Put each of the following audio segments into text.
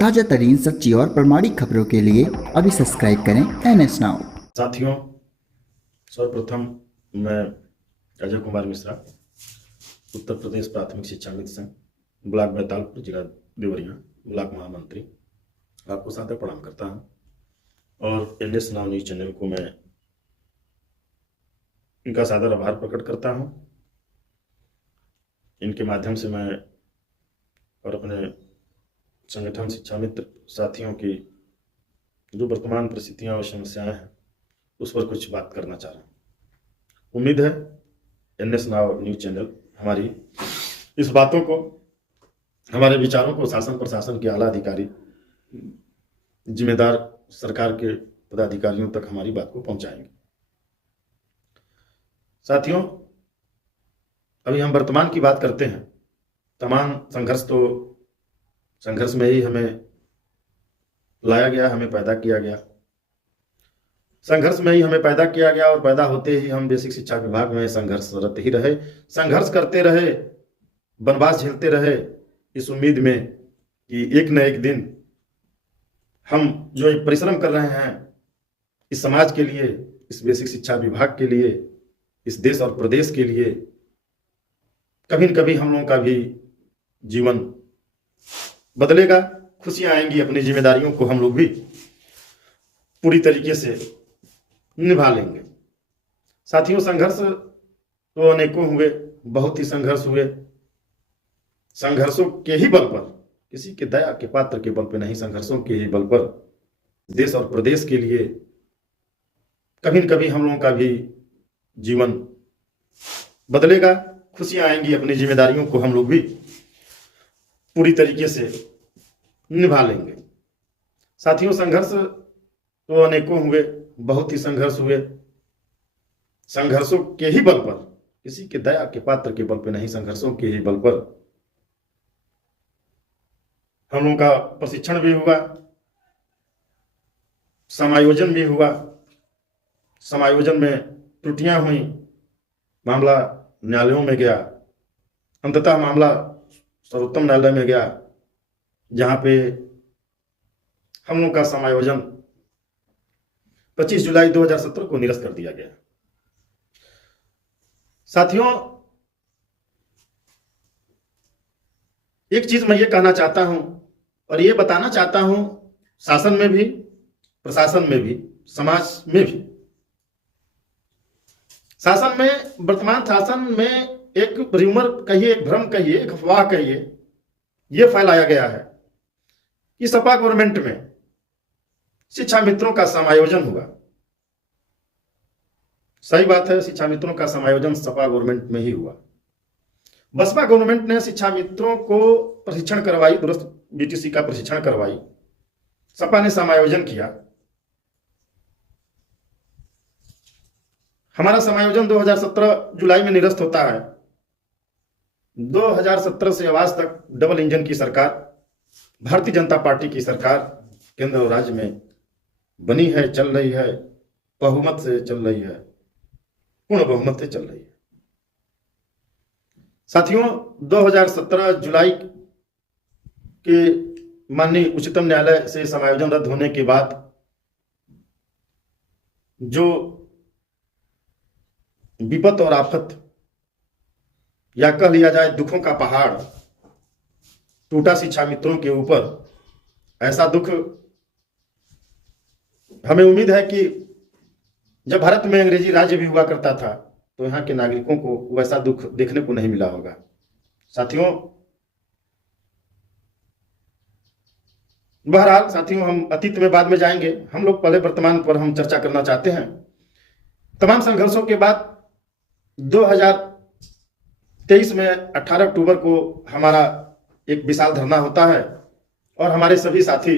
ताजा तरीन सच्ची और प्रमाणिक खबरों के लिए अभी सब्सक्राइब करें NS नाउ। साथियों, सर्वप्रथम मैं अजय कुमार मिश्रा, उत्तर प्रदेश प्राथमिक शिक्षा मित्र संघ, ब्लॉक बैतालपुर, जिला देवरिया, ब्लॉक महामंत्री, आपको सादर प्रणाम करता हूं और NS नाउ न्यूज चैनल को मैं इनका सादर आभार प्रकट करता हूं। इनके माध्यम से मैं और अपने संगठन शिक्षा मित्र साथियों की जो वर्तमान परिस्थितियां और समस्याएं हैं उस पर कुछ बात करना चाह रहा हूं। उम्मीद है NS नाउ न्यूज चैनल हमारी इस बातों को, हमारे विचारों को शासन प्रशासन के आला अधिकारी, जिम्मेदार सरकार के पदाधिकारियों तक हमारी बात को पहुंचाएंगे। साथियों, अभी हम वर्तमान की बात करते हैं। तमाम संघर्ष में ही हमें लाया गया, हमें पैदा किया गया, संघर्ष में ही हमें पैदा किया गया और पैदा होते ही हम बेसिक शिक्षा विभाग में संघर्षरत ही रहे, संघर्ष करते रहे, वनवास झेलते रहे, इस उम्मीद में कि एक न एक दिन हम जो एक परिश्रम कर रहे हैं इस समाज के लिए, इस बेसिक शिक्षा विभाग के लिए, इस देश और प्रदेश के लिए, कभी न कभी हम लोगों का भी जीवन बदलेगा, खुशियां आएंगी, अपनी जिम्मेदारियों को हम लोग भी पूरी तरीके से निभा लेंगे। साथियों, संघर्ष तो अनेकों हुए, बहुत ही संघर्ष हुए। संघर्षों के ही बल पर, किसी के दया के पात्र के बल पर नहीं, संघर्षों के ही बल पर देश और प्रदेश के लिए कभी न कभी हम लोगों का भी जीवन बदलेगा, खुशियां आएंगी, अपनी जिम्मेदारियों को हम लोग भी पूरी तरीके से निभा लेंगे। साथियों, संघर्ष तो अनेकों हुए, बहुत ही संघर्ष हुए। संघर्षों के ही बल पर, किसी के दया के पात्र के बल पर नहीं, संघर्षों के ही बल पर हम लोगों का प्रशिक्षण भी हुआ, समायोजन भी हुआ। समायोजन में त्रुटियां हुई, मामला न्यायालयों में गया, अंततः मामला सर्वोत्तम न्यायालय में गया, जहां पे हम लोग का समायोजन 25 जुलाई 2017 को निरस्त कर दिया गया। साथियों, एक चीज मैं ये कहना चाहता हूं और ये बताना चाहता हूं, शासन में भी, प्रशासन में भी, समाज में भी। शासन में, वर्तमान शासन में एक र्यूमर कहिए, एक भ्रम कहिए, एक अफवाह कहिए, यह फैलाया गया है कि सपा गवर्नमेंट में शिक्षा मित्रों का समायोजन हुआ। सही बात है, शिक्षा मित्रों का समायोजन सपा गवर्नमेंट में ही हुआ। बसपा गवर्नमेंट ने शिक्षा मित्रों को प्रशिक्षण करवाई, दुरुस्त BTC का प्रशिक्षण करवाई, सपा ने समायोजन किया। हमारा समायोजन 2017 जुलाई में निरस्त होता है। 2017 से आज तक डबल इंजन की सरकार, भारतीय जनता पार्टी की सरकार केंद्र और राज्य में बनी है, चल रही है, बहुमत से चल रही है, पूर्ण बहुमत से चल रही है। साथियों, 2017 जुलाई के माननीय उच्चतम न्यायालय से समायोजन रद्द होने के बाद जो विपत और आफत, या कह लिया जाए दुखों का पहाड़ टूटा शिक्षा मित्रों के ऊपर, ऐसा दुख हमें उम्मीद है कि जब भारत में अंग्रेजी राज्य भी हुआ करता था तो यहाँ के नागरिकों को वैसा दुख देखने को नहीं मिला होगा। साथियों, बहरहाल साथियों, हम अतीत में बाद में जाएंगे, हम लोग पहले वर्तमान पर हम चर्चा करना चाहते हैं। तमाम संघर्षों के बाद 2023 में 18 अक्टूबर को हमारा एक विशाल धरना होता है और हमारे सभी साथी,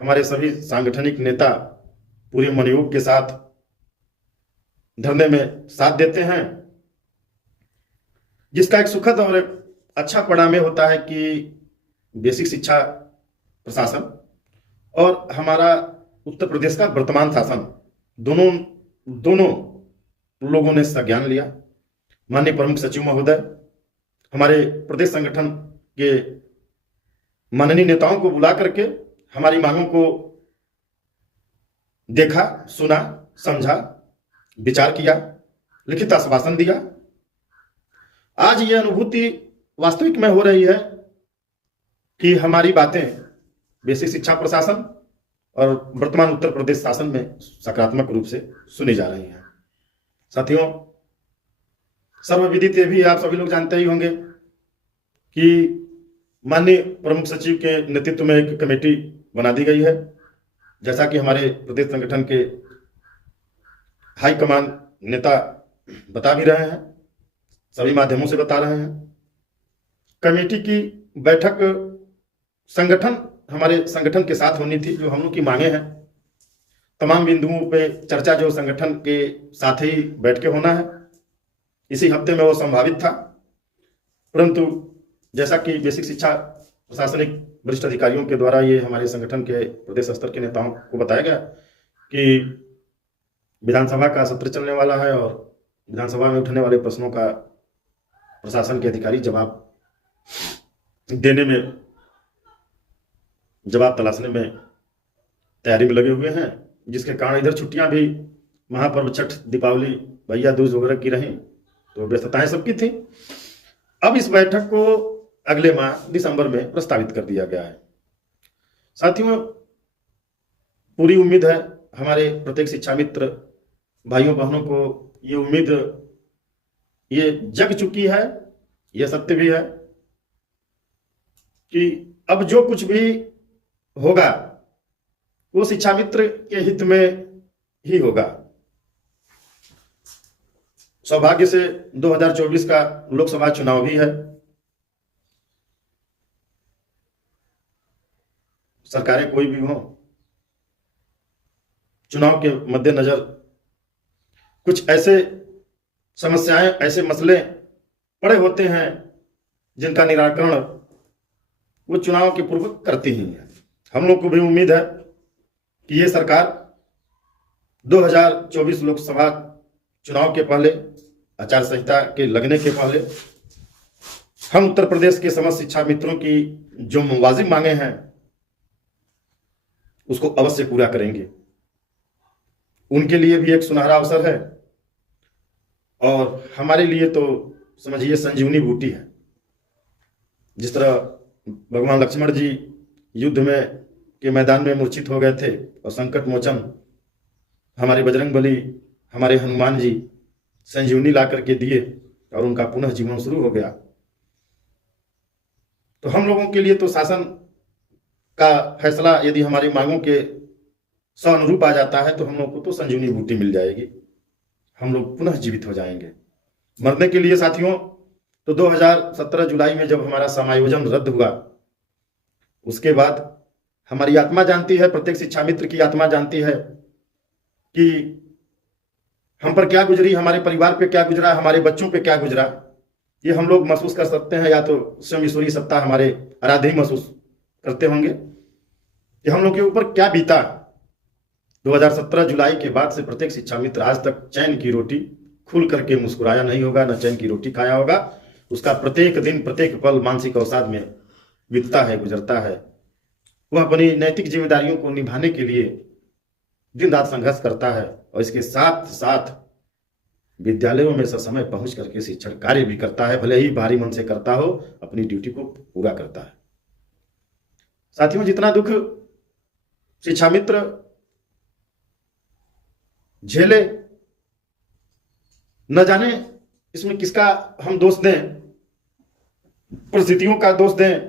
हमारे सभी सांगठनिक नेता पूरे मनोयोग के साथ धरने में साथ देते हैं, जिसका एक सुखद और एक अच्छा परिणाम होता है कि बेसिक शिक्षा प्रशासन और हमारा उत्तर प्रदेश का वर्तमान शासन दोनों लोगों ने इसका ज्ञान लिया। माननीय प्रमुख सचिव महोदय, हमारे प्रदेश संगठन के माननीय नेताओं को बुला करके हमारी मांगों को देखा, सुना, समझा, विचार किया, लिखित आश्वासन दिया। आज ये अनुभूति वास्तविक में हो रही है कि हमारी बातें बेसिक शिक्षा प्रशासन और वर्तमान उत्तर प्रदेश शासन में सकारात्मक रूप से सुनी जा रही हैं। साथियों, सर्वविदित ये भी आप सभी लोग जानते ही होंगे कि माननीय प्रमुख सचिव के नेतृत्व में एक कमेटी बना दी गई है। जैसा कि हमारे प्रदेश संगठन के हाईकमान नेता बता भी रहे हैं, सभी माध्यमों से बता रहे हैं। कमेटी की बैठक हमारे संगठन के साथ होनी थी। जो हम लोग की मांगे हैं, तमाम बिंदुओं पे चर्चा जो संगठन के साथ ही बैठ के होना है, इसी हफ्ते में वो संभावित था। परंतु जैसा कि बेसिक शिक्षा प्रशासनिक वरिष्ठ अधिकारियों के द्वारा ये हमारे संगठन के प्रदेश स्तर के नेताओं को बताया गया कि विधानसभा का सत्र चलने वाला है और विधानसभा में उठने वाले प्रश्नों का प्रशासन के अधिकारी जवाब तलाशने में तैयारी में लगे हुए हैं, जिसके कारण इधर छुट्टियां भी महापर्व छठ, दीपावली, भैया दूज वगैरह की रहीं, तो व्यस्तताएं सबकी थी। अब इस बैठक को अगले माह दिसंबर में प्रस्तावित कर दिया गया है। साथियों, पूरी उम्मीद है हमारे प्रत्येक शिक्षा मित्र भाइयों बहनों को ये उम्मीद ये जग चुकी है, यह सत्य भी है कि अब जो कुछ भी होगा वो शिक्षा मित्र के हित में ही होगा। सौभाग्य से 2024 का लोकसभा चुनाव भी है। सरकारें कोई भी हो, चुनाव के मद्देनजर कुछ ऐसे समस्याएं, ऐसे मसले पड़े होते हैं जिनका निराकरण वो चुनाव के पूर्व करती ही है। हम लोग को भी उम्मीद है कि ये सरकार 2024 लोकसभा चुनाव के पहले, आचार संहिता के लगने के पहले, हम उत्तर प्रदेश के समस्त शिक्षा मित्रों की जो वाजिब मांगे हैं उसको अवश्य पूरा करेंगे। उनके लिए भी एक सुनहरा अवसर है और हमारे लिए तो समझिए संजीवनी बूटी है। जिस तरह भगवान लक्ष्मण जी युद्ध में के मैदान में मूर्छित हो गए थे और संकट मोचन हमारे बजरंगबली, हमारे हनुमान जी संजीवनी ला करके दिए और उनका पुनः जीवन शुरू हो गया, तो हम लोगों के लिए तो शासन का फैसला यदि हमारी मांगों के अनुरूप आ जाता है तो हम लोग को तो संजीवनी बूटी मिल जाएगी, हम लोग पुनः जीवित हो जाएंगे। मरने के लिए साथियों तो 2017 जुलाई में जब हमारा समायोजन रद्द हुआ, उसके बाद हमारी आत्मा जानती है, प्रत्येक शिक्षा मित्र की आत्मा जानती है कि हम पर क्या गुजरी, हमारे परिवार पे क्या गुजरा, हमारे बच्चों पे क्या गुजरा। ये हम लोग महसूस कर सकते हैं, या तो स्वयं ईश्वरीय सत्ता हमारे आराध्य ही महसूस करते होंगे कि हम लोग के ऊपर क्या बीता। 2017 जुलाई के बाद से प्रत्येक शिक्षा मित्र आज तक चैन की रोटी खुल करके मुस्कुराया नहीं होगा, न चैन की रोटी खाया होगा। उसका प्रत्येक दिन, प्रत्येक पल मानसिक अवसाद में बीतता है, गुजरता है। वह अपनी नैतिक जिम्मेदारियों को निभाने के लिए दिन रात संघर्ष करता है और इसके साथ साथ विद्यालयों में ससमय पहुंच करके शिक्षण कार्य भी करता है, भले ही भारी मन से करता हो, अपनी ड्यूटी को पूरा करता है। साथियों, जितना दुख शिक्षा मित्र झेले, न जाने इसमें किसका हम दोष दें, परिस्थितियों का दोष दें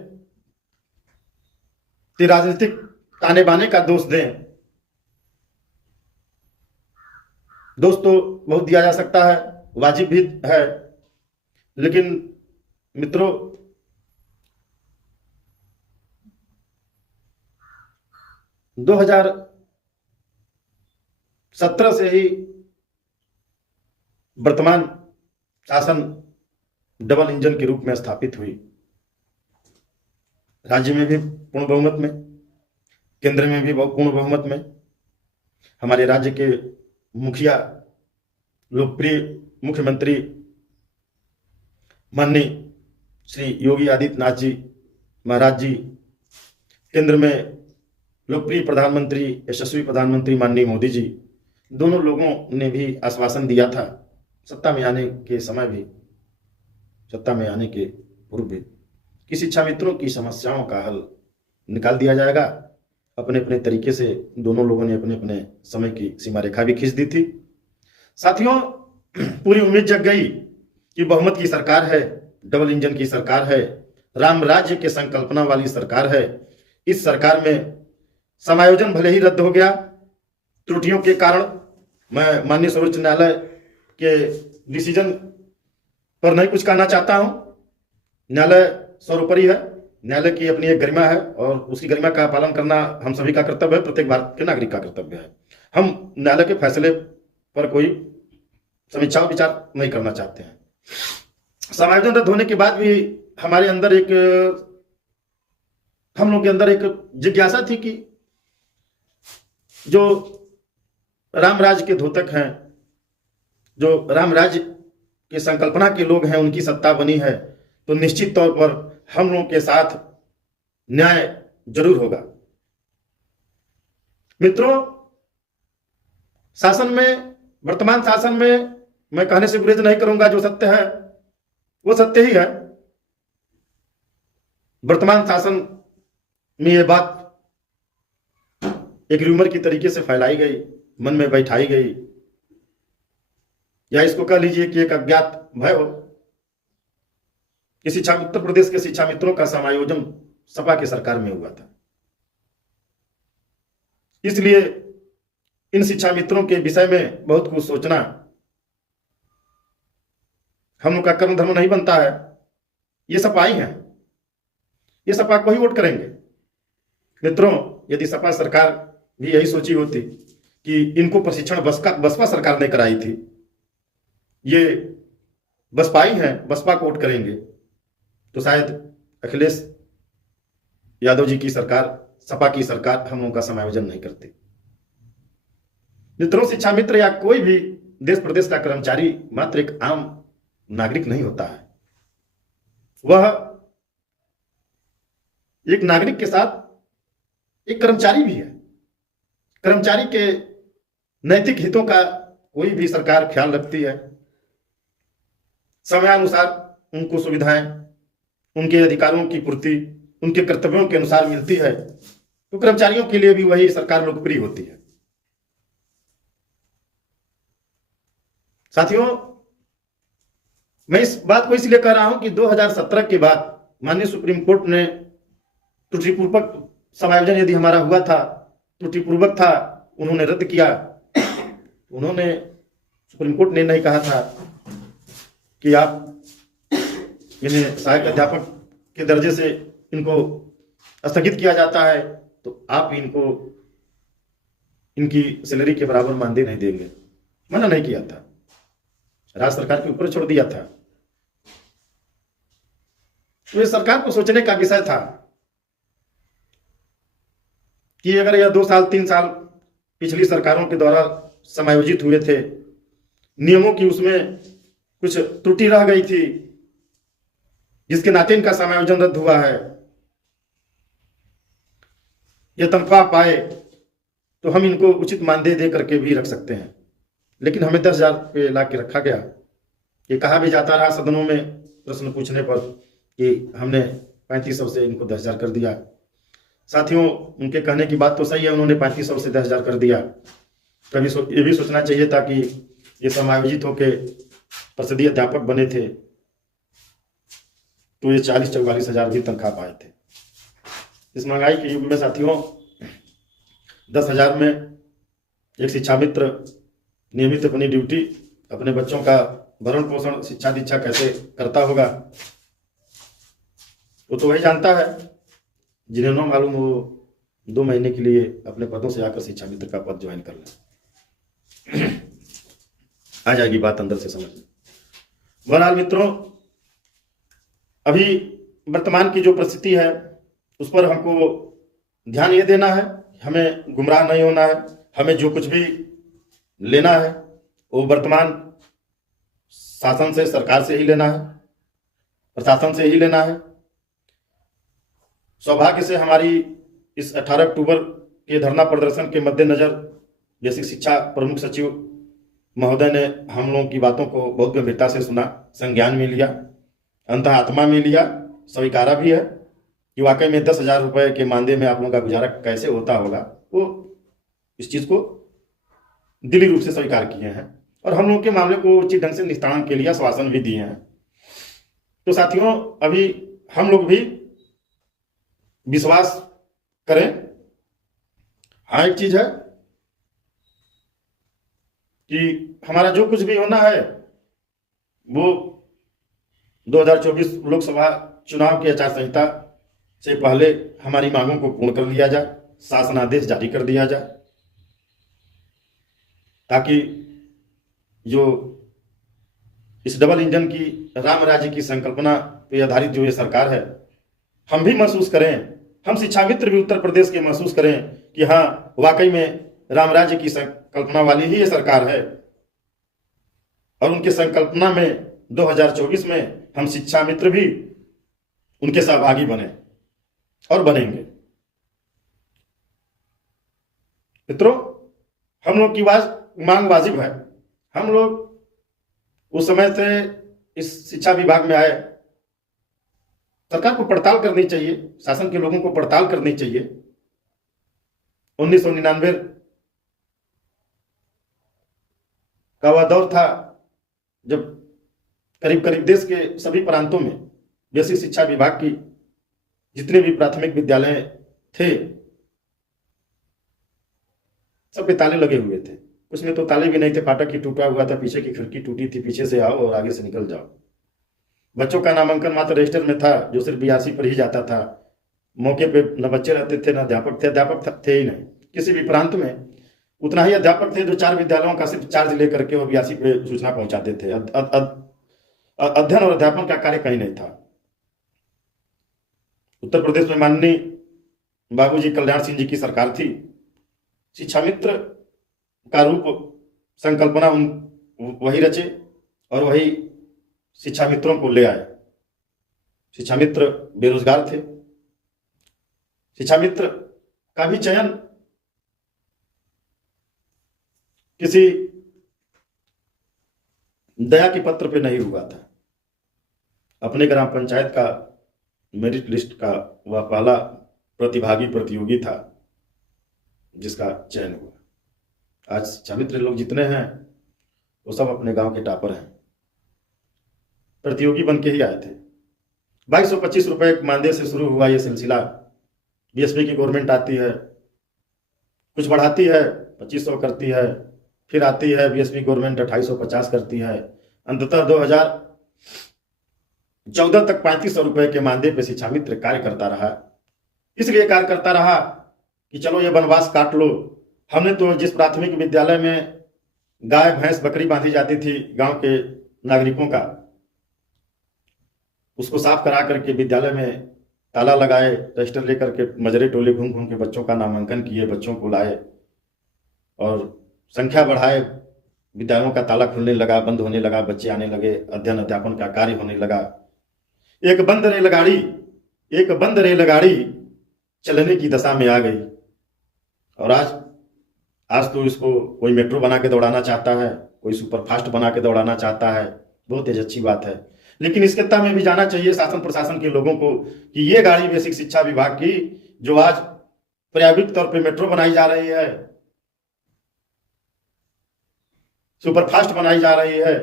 कि राजनीतिक ताने बाने का दोष दें। दोष तो बहुत दिया जा सकता है, वाजिब भी है, लेकिन मित्रों, दो 2017 से ही वर्तमान शासन डबल इंजन के रूप में स्थापित हुई। राज्य में भी पूर्ण बहुमत में, केंद्र में भी पूर्ण बहुमत में। हमारे राज्य के मुखिया, लोकप्रिय मुख्यमंत्री माननीय श्री योगी आदित्यनाथ जी महाराज जी केंद्र में लोकप्रिय प्रधानमंत्री, यशस्वी प्रधानमंत्री माननीय मोदी जी, दोनों लोगों ने भी आश्वासन दिया था सत्ता में आने के समय भी, सत्ता में आने के पूर्व भी, कि शिक्षा मित्रों की समस्याओं का हल निकाल दिया जाएगा। अपने अपने तरीके से दोनों लोगों ने अपने अपने समय की सीमा रेखा भी खींच दी थी। साथियों, पूरी उम्मीद जग गई कि बहुमत की सरकार है, डबल इंजन की सरकार है, राम राज्य के संकल्पना वाली सरकार है। इस सरकार में समायोजन भले ही रद्द हो गया त्रुटियों के कारण, मैं माननीय सर्वोच्च न्यायालय के डिसीजन पर नहीं कुछ कहना चाहता हूं। न्यायालय सर्वोपरि है, न्यायालय की अपनी एक गरिमा है और उसकी गरिमा का पालन करना हम सभी का कर्तव्य है, प्रत्येक भारत के नागरिक का कर्तव्य है। हम न्यायालय के फैसले पर कोई समीक्षा विचार नहीं करना चाहते हैं। समायोजन रद्द होने के बाद भी हमारे अंदर हम लोग के अंदर एक जिज्ञासा थी कि जो राम राज्य के धोतक हैं, जो राम राज्य की संकल्पना के लोग हैं, उनकी सत्ता बनी है, तो निश्चित तौर पर हम लोगों के साथ न्याय जरूर होगा। मित्रों, शासन में, वर्तमान शासन में मैं कहने से गुरेज नहीं करूंगा, जो सत्य है वो सत्य ही है। वर्तमान शासन में ये बात एक र्यूमर की तरीके से फैलाई गई, मन में बैठाई गई, या इसको कह लीजिए कि एक अज्ञात भय हो कि उत्तर प्रदेश के शिक्षा मित्रों का समायोजन सपा की सरकार में हुआ था। इसलिए इन शिक्षा मित्रों के विषय में बहुत कुछ सोचना हम लोग का कर्म धर्म नहीं बनता है। ये सपा ही हैं, ये सपा को ही वोट करेंगे। मित्रों, यदि सपा सरकार भी यही सोची होती कि इनको प्रशिक्षण बसपा सरकार ने कराई थी, ये बसपा ही हैं, बसपा को वोट करेंगे, तो शायद अखिलेश यादव जी की सरकार, सपा की सरकार हम लोगों का समायोजन नहीं करती। मित्रों, शिक्षा मित्र या कोई भी देश प्रदेश का कर्मचारी मात्र एक आम नागरिक नहीं होता है, वह एक नागरिक के साथ एक कर्मचारी भी है। कर्मचारी के नैतिक हितों का कोई भी सरकार ख्याल रखती है, समयानुसार उनको सुविधाएं, उनके अधिकारों की पूर्ति उनके कर्तव्यों के अनुसार मिलती है, तो कर्मचारियों के लिए भी वही सरकार लोकप्रिय होती है। साथियों, मैं इस बात को इसलिए कह रहा हूं कि 2017 के बाद माननीय सुप्रीम कोर्ट ने त्रुटिपूर्वक समायोजन यदि हमारा हुआ था, त्रुटिपूर्वक था, उन्होंने रद्द किया। उन्होंने, सुप्रीम कोर्ट ने नहीं कहा था कि आप इन्हें सहायक अध्यापक के दर्जे से इनको स्थगित किया जाता है तो आप इनको इनकी सैलरी के बराबर मानदेय नहीं देंगे। मना नहीं किया था, राज्य सरकार के ऊपर छोड़ दिया था। तो ये सरकार को सोचने का विषय था कि अगर यह 2 साल 3 साल पिछली सरकारों के द्वारा समायोजित हुए थे, नियमों की उसमें कुछ त्रुटि रह गई थी, जिसके नाते इनका समायोजन रद्द हुआ है, यह तनख्वाह पाए तो हम इनको उचित मानदेय दे करके भी रख सकते हैं। लेकिन हमें 10,000 पे ला के रखा गया। ये कहा भी जाता रहा सदनों में प्रश्न पूछने पर कि हमने 3500 से इनको 10,000 कर दिया। साथियों, उनके कहने की बात तो सही है, उन्होंने 3500 से 10,000 कर दिया। कभी ये भी सोचना चाहिए था कि ये समायोजित होके परिषदीय अध्यापक बने थे तो ये 40-44 हजार भी तनख्वाह पाए थे। इस महंगाई के युग में साथियों, 10,000 में एक शिक्षा मित्र नियमित अपनी ड्यूटी, अपने बच्चों का भरण पोषण, शिक्षा दीक्षा कैसे करता होगा, वो तो वही जानता है जिन्हें न मालूम वो 2 महीने के लिए अपने पदों से आकर शिक्षा मित्र का पद ज्वाइन कर ले। आ जाएगी बात अंदर से समझ। बहरहाल मित्रों, अभी वर्तमान की जो परिस्थिति है उस पर हमको ध्यान ये देना है, हमें गुमराह नहीं होना है। हमें जो कुछ भी लेना है वो वर्तमान शासन से, सरकार से ही लेना है, प्रशासन से ही लेना है। सौभाग्य से हमारी इस 18 अक्टूबर के धरना प्रदर्शन के मद्देनजर बेसिक शिक्षा प्रमुख सचिव महोदय ने हम लोगों की बातों को बहुत गंभीरता से सुना, संज्ञान में लिया, अंतः आत्मा में लिया, स्वीकारा भी है कि वाकई में 10,000 रुपये के मानदेय में आप लोगों का गुजारा कैसे होता होगा। वो इस चीज़ को दिली रूप से स्वीकार किए हैं और हम लोगों के मामले को उचित ढंग से निस्तारण के लिए आश्वासन भी दिए हैं। तो साथियों, अभी हम लोग भी विश्वास करें। हाँ, एक चीज है कि हमारा जो कुछ भी होना है वो 2024 लोकसभा चुनाव की आचार संहिता से पहले हमारी मांगों को पूर्ण कर लिया जाए, शासनादेश जारी कर दिया जाए, ताकि जो इस डबल इंजन की राम राज्य की संकल्पना पे आधारित जो ये सरकार है, हम भी महसूस करें, हम शिक्षा मित्र भी उत्तर प्रदेश के महसूस करें कि हाँ, वाकई में राम राज्य की संकल्पना वाली ही ये सरकार है। और उनके संकल्पना में 2024 में हम शिक्षा मित्र भी उनके सहभागी बने और बनेंगे। मित्रों, हम लोग की मांग वाजिब है। हम लोग उस समय से इस शिक्षा विभाग में आए, सरकार को पड़ताल करनी चाहिए, शासन के लोगों को पड़ताल करनी चाहिए। 1999 का वह दौर था जब करीब करीब देश के सभी प्रांतों में बेसिक शिक्षा विभाग की जितने भी प्राथमिक विद्यालय थे, सब पे ताले लगे हुए थे। उसमें तो ताले भी नहीं थे, फाटक ही टूटा हुआ था, पीछे की खिड़की टूटी थी, पीछे से आओ और आगे से निकल जाओ। बच्चों का नामांकन मात्र रजिस्टर में था, जो सिर्फ बीआरसी पर ही जाता था। मौके पे न बच्चे रहते थे, न अध्यापक थे। अध्यापक थे ही नहीं किसी भी प्रांत में। उतना ही अध्यापक थे जो 4 विद्यालयों का सिर्फ चार्ज लेकर के वो बीआरसी पे सूचना पहुंचाते थे। अध्ययन और अध्यापन का कार्य कहीं नहीं था। उत्तर प्रदेश में माननीय बाबूजी कल्याण सिंह जी की सरकार थी। शिक्षा मित्र का रूप संकल्पना वही रचे और वही शिक्षा मित्रों को ले आए। शिक्षा मित्र बेरोजगार थे। शिक्षा मित्र का भी चयन किसी दया के पत्र पे नहीं हुआ था। अपने ग्राम पंचायत का मेरिट लिस्ट का वह पहला प्रतिभागी प्रतियोगी था जिसका चयन हुआ। आज शिक्षा मित्र लोग जितने हैं वो सब अपने गांव के टॉपर हैं, प्रतियोगी बन के ही आए थे। 2225 रुपए मानदेय से शुरू हुआ ये सिलसिला। बीएसपी की गवर्नमेंट आती है, कुछ बढ़ाती है, 2500 करती है, फिर आती है बीएसपी गवर्नमेंट 2850 करती है। अंततः 2014 तक 3500 रुपए के मानदेय पे शिक्षा मित्र कार्य करता रहा। इसलिए कार्य करता रहा कि चलो ये वनवास काट लो। हमने तो जिस प्राथमिक विद्यालय में गाय भैंस बकरी बांधी जाती थी गांव के नागरिकों का, उसको साफ करा करके विद्यालय में ताला लगाए, रजिस्टर लेकर के मजरे टोले घूम घूम के बच्चों का नामांकन किए, बच्चों को लाए और संख्या बढ़ाए। विद्यालयों का ताला खुलने लगा, बंद होने लगा, बच्चे आने लगे, अध्ययन अध्यापन का कार्य होने लगा। एक बंद रेलगाड़ी चलने की दशा में आ गई। और आज तो इसको कोई मेट्रो बना के दौड़ाना चाहता है, कोई सुपरफास्ट बना के दौड़ाना चाहता है। बहुत तेज अच्छी बात है, लेकिन इसके तह में भी जाना चाहिए शासन प्रशासन के लोगों को कि ये गाड़ी बेसिक शिक्षा विभाग की जो आज प्रायोगिक तौर पे मेट्रो बनाई जा रही है, सुपरफास्ट बनाई जा रही है,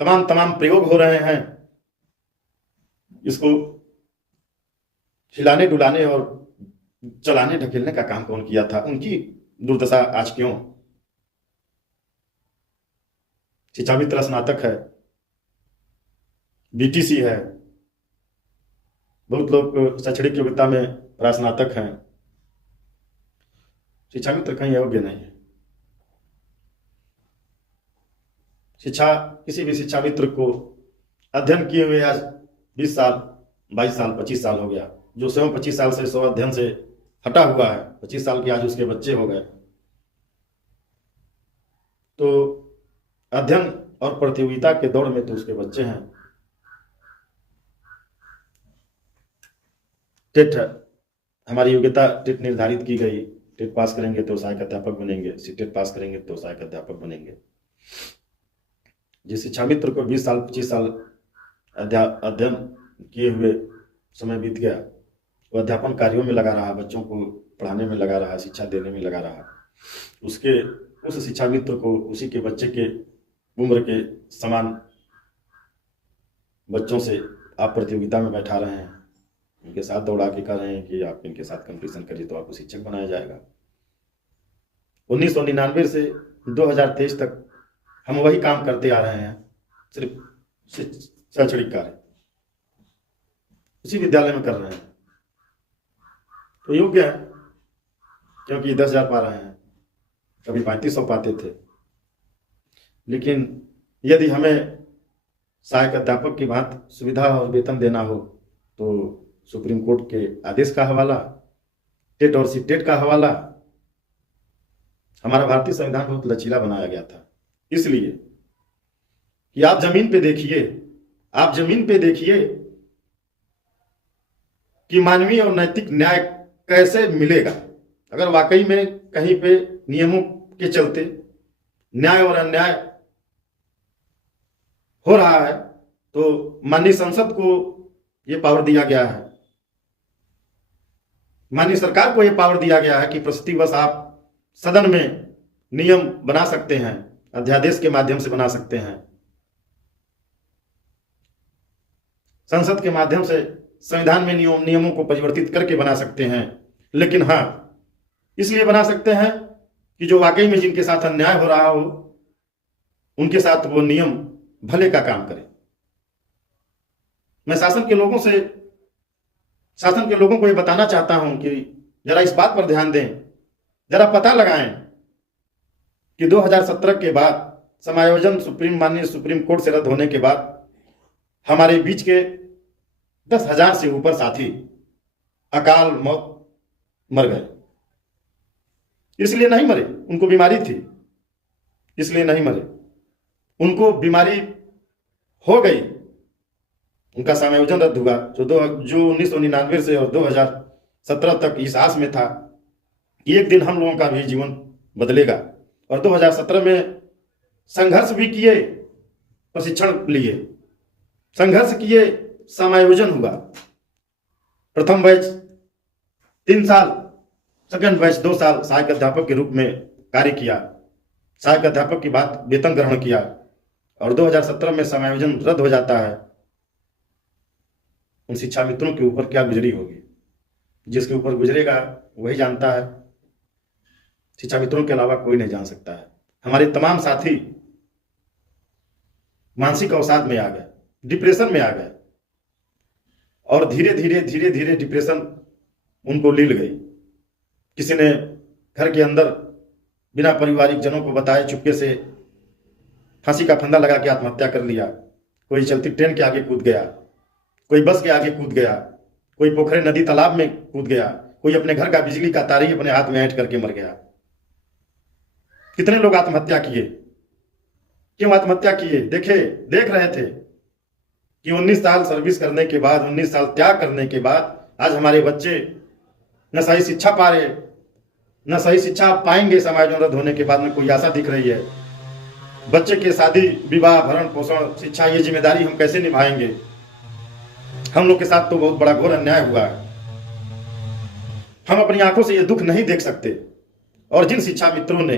तमाम प्रयोग हो रहे हैं, इसको हिलाने डुलाने और चलाने ढकेलने का काम कौन किया था? उनकी दुर्दशा आज क्यों? शिक्षा मित्र स्नातक है, बीटीसी है, बहुत लोग शैक्षणिक योग्यता में स्नातक हैं। शिक्षा मित्र कहीं योग्य नहीं है। किसी भी शिक्षा मित्र को अध्ययन किए हुए आज 20 साल 22 साल 25 साल हो गया, जो स्वयं 25 साल से स्व अध्ययन से हटा हुआ है, 25 साल के आज उसके बच्चे हो गए, तो अध्ययन और प्रतियोगिता के दौर में तो उसके बच्चे हैं। टेट हमारी योग्यता टेट निर्धारित की गई, टेट पास करेंगे तो सहायक अध्यापक बनेंगे, सीटेट पास करेंगे तो सहायक अध्यापक बनेंगे। जिस शिक्षा मित्र को 20 साल 25 साल अध्ययन किए हुए समय बीत गया, वो अध्यापन कार्यों में लगा रहा, बच्चों को पढ़ाने में लगा रहा, शिक्षा देने में लगा रहा, उस शिक्षा मित्र को उसी के बच्चे के उम्र के समान बच्चों से आप प्रतियोगिता में बैठा रहे हैं, उनके साथ दौड़ा के कह रहे हैं कि आप इनके साथ कंपटीशन करिए तो आपको शिक्षक बनाया जाएगा। 1999 से 2023 तक हम वही काम करते आ रहे हैं, सिर्फ शैक्षणिक कार्य उसी विद्यालय में कर रहे हैं, तो योग्य है, क्योंकि 10,000 पा रहे हैं, कभी 3500 पाते थे। लेकिन यदि हमें सहायक अध्यापक की भांति सुविधा और वेतन देना हो तो सुप्रीम कोर्ट के आदेश का हवाला, टेट और सीटेट का हवाला। हमारा भारतीय संविधान बहुत लचीला बनाया गया था, इसलिए कि आप जमीन पे देखिए कि मानवीय और नैतिक न्याय कैसे मिलेगा। अगर वाकई में कहीं पे नियमों के चलते न्याय और अन्याय हो रहा है तो माननीय संसद को यह पावर दिया गया है, माननीय सरकार को यह पावर दिया गया है कि प्रस्तुतिवश आप सदन में नियम बना सकते हैं, अध्यादेश के माध्यम से बना सकते हैं, संसद के माध्यम से संविधान में नियमों को परिवर्तित करके बना सकते हैं। लेकिन हाँ, इसलिए बना सकते हैं कि जो वाकई में जिनके साथ अन्याय हो रहा हो उनके साथ वो नियम भले का काम करे। मैं शासन के लोगों को ये बताना चाहता हूं कि जरा इस बात पर ध्यान दें, जरा पता लगाएं कि 2017 के बाद समायोजन माननीय सुप्रीम कोर्ट से रद्द होने के बाद हमारे बीच के 10,000 से ऊपर साथी अकाल मौत मर गए। इसलिए नहीं मरे, उनको बीमारी थी, इसलिए नहीं मरे, उनको बीमारी हो गई, उनका समायोजन रद्द हुआ। जो 1999 से और 2017 तक इस आस में था कि एक दिन हम लोगों का भी जीवन बदलेगा, और 2017 में संघर्ष भी किए, प्रशिक्षण लिए, संघर्ष किए, समायोजन हुआ। प्रथम बैच 3 साल, सेकंड बैच 2 साल सहायक अध्यापक के रूप में कार्य किया, सहायक अध्यापक की बात वेतन ग्रहण किया, और 2017 में समायोजन रद्द हो जाता है। उन शिक्षा मित्रों के ऊपर क्या गुजरी होगी, जिसके ऊपर गुजरेगा वही जानता है, शिक्षा मित्रों के अलावा कोई नहीं जान सकता है। हमारे तमाम साथी मानसिक अवसाद में आ गए, डिप्रेशन में आ गए, और धीरे धीरे डिप्रेशन उनको लील गई। किसी ने घर के अंदर बिना पारिवारिक जनों को बताए चुपके से फांसी का फंदा लगा के आत्महत्या कर लिया, कोई चलती ट्रेन के आगे कूद गया, कोई बस के आगे कूद गया, कोई पोखरे नदी तालाब में कूद गया, कोई अपने घर का बिजली का तार ही अपने हाथ में ऐंठ करके मर गया। कितने लोग आत्महत्या किए, क्यों आत्महत्या किए? देख रहे थे कि 19 साल सर्विस करने के बाद, 19 साल त्याग करने के बाद आज हमारे बच्चे न सही शिक्षा पा रहे, न सही शिक्षा पाएंगे। समायोजन रद्द होने के बाद में कोई आशा दिख रही है? बच्चे के शादी विवाह भरण पोषण शिक्षा, ये जिम्मेदारी हम कैसे निभाएंगे? हम लोग के साथ तो बहुत बड़ा घोर अन्याय हुआ है। हम अपनी आंखों से ये दुख नहीं देख सकते, और जिन शिक्षा मित्रों ने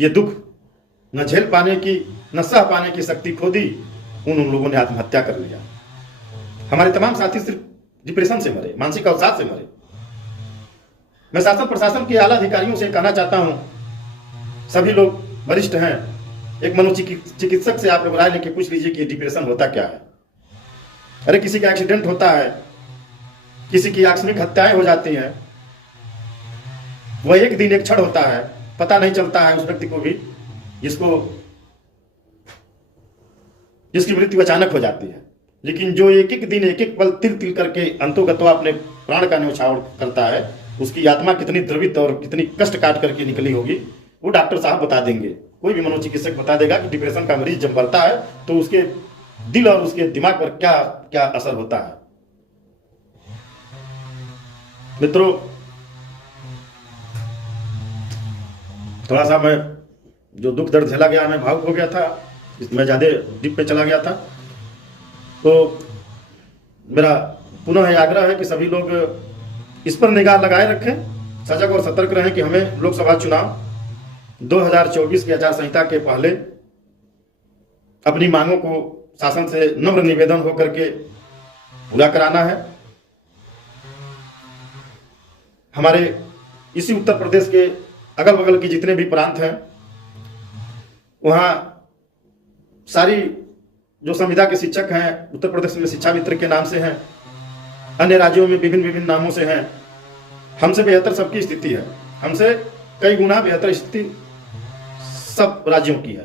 ये दुख न झेल पाने की, न सह पाने की शक्ति खो दी, उन लोगों ने आत्महत्या कर लिया। हमारे तमाम साथी सिर्फ डिप्रेशन से मरे, मानसिक अवसाद से मरे। मैं शासन प्रशासन के आला अधिकारियों से कहना चाहता हूं, सभी लोग वरिष्ठ हैं, एक मनोचिकित्सक से आप लोग राय लेके पूछ लीजिए कि डिप्रेशन होता क्या है। अरे किसी का एक्सीडेंट होता है, किसी की आकस्मिक हत्याएं हो जाती हैं, वह एक दिन एक क्षण होता है, पता नहीं चलता है उस व्यक्ति को भी जिसकी मृत्यु अचानक हो जाती है। लेकिन जो एक एक दिन एक एक पल तिल तिल करके अंतोगत्वा अपने प्राण का न्यौछावर करता है, उसकी आत्मा कितनी द्रवित और कितनी कष्ट काट करके निकली होगी, वो डॉक्टर साहब बता देंगे। कोई भी मनोचिकित्सक बता देगा कि डिप्रेशन का मरीज जब मरता है तो उसके दिल और उसके दिमाग पर क्या क्या असर होता है। मित्रों, थोड़ा सा मैं जो दुख दर्द झेला गया, मैं भावुक हो गया था, मैं ज़्यादा डीप पे चला गया था। तो मेरा पुनः यह आग्रह है कि सभी लोग इस पर निगाह लगाए रखें, सजग और सतर्क रहें कि हमें लोकसभा चुनाव 2024 की आचार संहिता के पहले अपनी मांगों को शासन से नम्र निवेदन होकर के पूरा कराना है। हमारे इसी उत्तर प्रदेश के अगल बगल के जितने भी प्रांत हैं, वहाँ सारी जो संविदा के शिक्षक हैं उत्तर प्रदेश में शिक्षा मित्र के नाम से हैं, अन्य राज्यों में विभिन्न विभिन्न नामों से हैं। हमसे बेहतर सबकी स्थिति है, हमसे कई गुना बेहतर स्थिति सब राज्यों की है।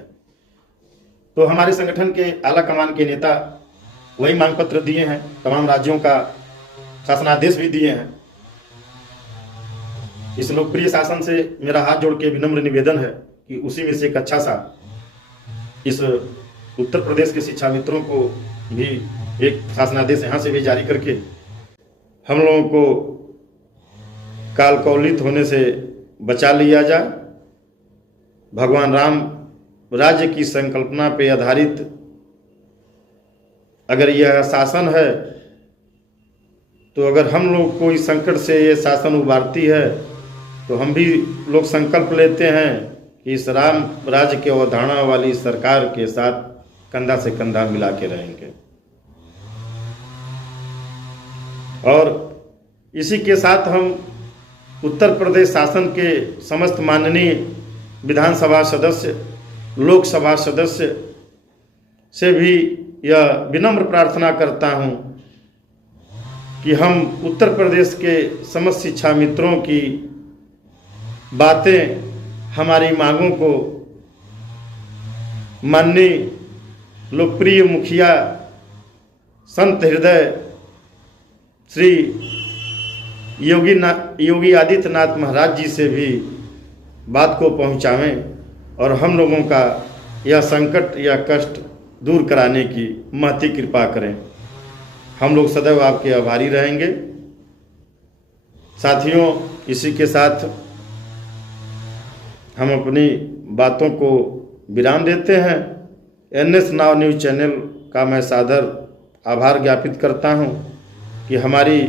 तो हमारे संगठन के आला कमान के नेता वही मांग पत्र दिए हैं, तमाम राज्यों का शासनादेश भी दिए हैं। इस लोकप्रिय शासन से मेरा हाथ जोड़ के विनम्र निवेदन है कि उसी में से एक अच्छा सा इस उत्तर प्रदेश के शिक्षा मित्रों को भी एक शासनादेश यहाँ से भी जारी करके हम लोगों को काल कौलित होने से बचा लिया जाए। भगवान राम राज्य की संकल्पना पे आधारित अगर यह शासन है, तो अगर हम लोग को इस संकट से ये शासन उबारती है, तो हम भी लोग संकल्प लेते हैं कि इस राम राज्य के अवधारणा वाली सरकार के साथ कंधा से कंधा मिला के रहेंगे। और इसी के साथ हम उत्तर प्रदेश शासन के समस्त माननीय विधानसभा सदस्य, लोकसभा सदस्य से भी यह विनम्र प्रार्थना करता हूं कि हम उत्तर प्रदेश के समस्त शिक्षा मित्रों की बातें, हमारी मांगों को माननीय लोकप्रिय मुखिया संत हृदय श्री योगी आदित्यनाथ महाराज जी से भी बात को पहुंचावें और हम लोगों का यह संकट या कष्ट दूर कराने की महती कृपा करें। हम लोग सदैव आपके आभारी रहेंगे। साथियों, इसी के साथ हम अपनी बातों को विराम देते हैं। NS नाव न्यूज़ चैनल का मैं सादर आभार ज्ञापित करता हूं कि हमारी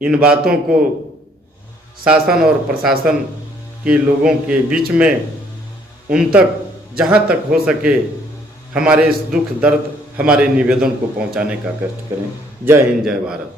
इन बातों को शासन और प्रशासन के लोगों के बीच में उन तक जहां तक हो सके हमारे इस दुख दर्द, हमारे निवेदन को पहुंचाने का कष्ट करें। जय हिंद, जय भारत।